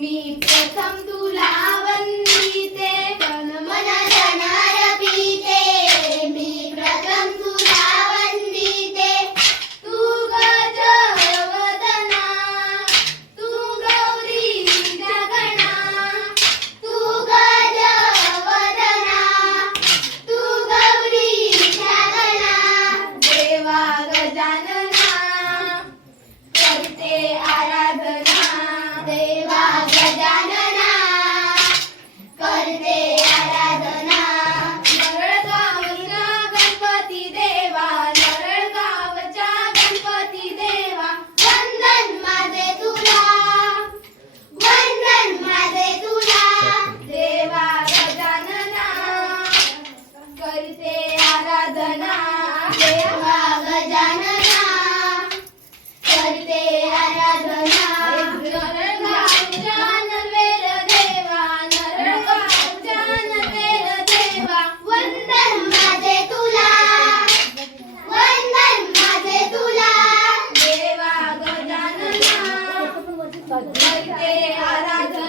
मी प्रथम तुला वंदिते पण मन जाणार रपिते मी प्रथम तुला वंदिते तू गजवदना तू गौरी जगणा तू गजवदना तू गौरी जागना. देवा गजानना करते तेरे आराधन